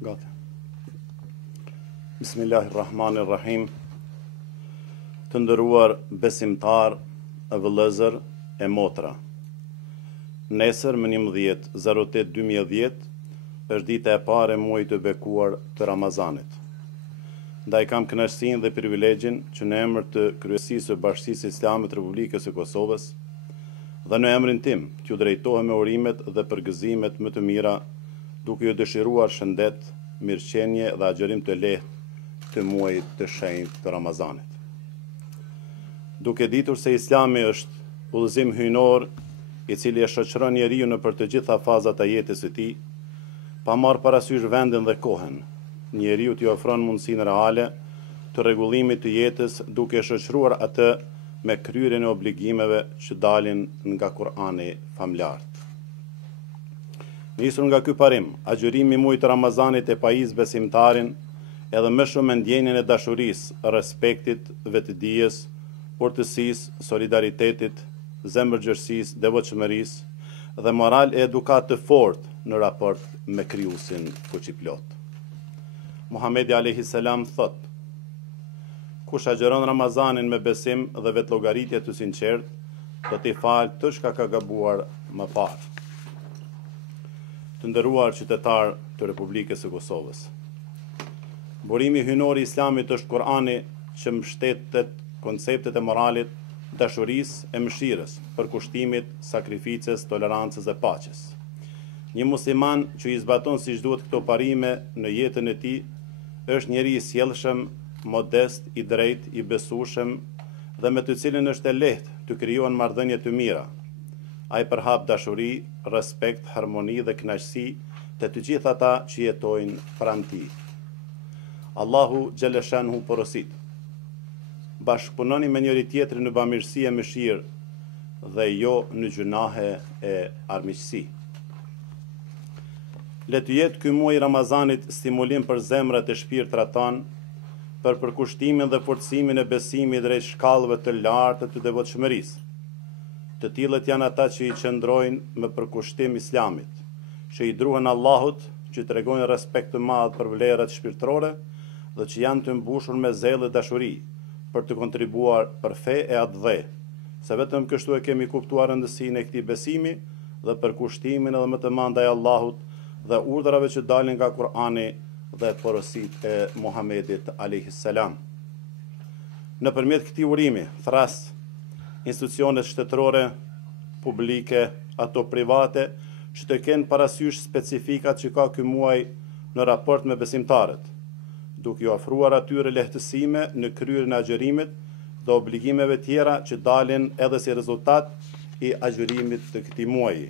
Gati. Bismillahirrahmanirrahim. Të nderuar besimtar, vëllezër e motra. Nesër më 11/08/2010 është dita e parë e muajit të bekuar të Ramazanit. Ndaj kam kënaqësinë dhe privilegjin që në emër të Kryesisë së Bashkisë Islame të Republikës së Kosovës dhe në emrin tim t'ju drejtohem me urimet dhe përgëzimet më të mira, duke ju dëshiruar shëndet, mirëqenie dhe agjerim të lehtë të muajit të shenjtë të Ramazanit. Duke ditur se Islami është udhëzim hyjnor i cili e shoqëron njeriu në për të gjitha fazat e jetës së tij, pa marrë parasysh vendin dhe kohën, njeriu t'i ofron mundësinë reale të rregullimit të jetës duke shoqëruar atë me kryerjen e obligimeve që dalin nga Kur'ani famlar. Nisur nga ky parim, agjërimi i muajit të Ramazanit e pajis besimtarin edhe më shumë me ndjenjen e dashurisë, respektit, vetëdijes, urtësisë, solidaritetit, zemërgjërësisë, devotshmërisë dhe moral e edukat të fortë në raport me krijuesin fuqiplot. Muhamedi alayhi salam thot: kush agjeron Ramazanin me besim dhe vetllogëritje të sinqertë, do t'i falë të çka ka gabuar më parë. Të nderuar qytetar të Republikës së Kosovës. Burimi hyjnor i Islamit është Kur'ani që mbështetet konceptet e moralit, dashurisë e mëshirës, përkushtimit, sakrificës, tolerancës dhe paqes. Një musliman që i zbaton siç duhet këto parime në jetën e tij është njeri i sjellshëm, modest, i drejtë, i besueshëm dhe me të cilin është e lehtë të krijohen marrëdhënie të mira. Ai përhap dashuri, respekt, harmoni dhe kënaqësi te të gjithë ata që jetojnë pranë tij. Allahu xhaleshanhu porosit: bashkëpunoni me njëri tjetrin në bamirësi e mëshirë dhe jo në gjunahe e armiqësi. Le të jetë ky muaj i Ramazanit stimulim për zemrat e shpirtrat tanë, për përkushtimin dhe forcimin e besimit drejt shkallëve të larta të devotshmërisë. Të tillët janë ata që i qëndrojnë me përkushtim Islamit, që i druhen Allahut, që tregojnë respekt të madh për vlerat shpirtërore dhe që janë të mbushur me zell dhe dashuri për të kontribuar për fe e atë dhe, se vetëm kështu e kemi kuptuar rëndësinë e këtij besimi dhe përkushtimin edhe më të madh ndaj Allahut dhe urdhrave që dalin nga Kur'ani dhe porositë e Muhamedit alayhis salam. Nëpërmjet këtij urimi, thras institucionet shtetërore, publike, ato private, që të kenë parasysh specifikat që ka ky muaj në raport me besimtarët, duke ju ofruar atyre lehtësime në kryerjen e agjërimit dhe obligimeve tjera që dalin edhe si rezultat i agjërimit të këtij muaji.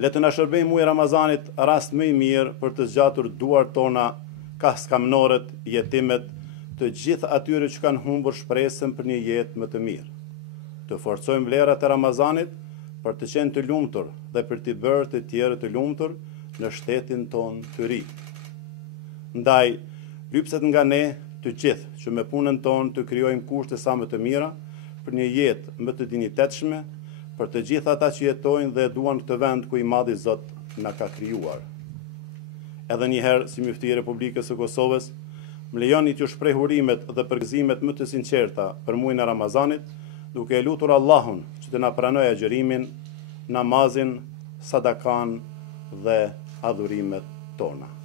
Le të na shërbejë muaji Ramazanit rast më i mirë për të zgjatur duart tona kaskamnorët, jetimet, të gjithë atyre që kanë humbur shpresën për një jetë më të mirë. Të forcojmë vlerat e Ramazanit për të qenë të lumtur dhe për t'i bërë të tjerë të lumtur në shtetin ton të ri. Ndaj, lypset nga ne të gjithë që me punën ton të krijojmë kushte sa më të mira për një jetë më të dinjitetshme për të gjithë ata që jetojnë dhe duan këtë vend ku i madhi Zot na ka krijuar. Edhe një herë, si mufti i Republikës së Kosovës, më lejoni t'ju shpreh urimet dhe përgëzimet më të sinqerta për muajin e Ramazanit, duke e lutur Allahun që të na pranojë agjërimin, namazin, sadakan dhe adhurimet tona.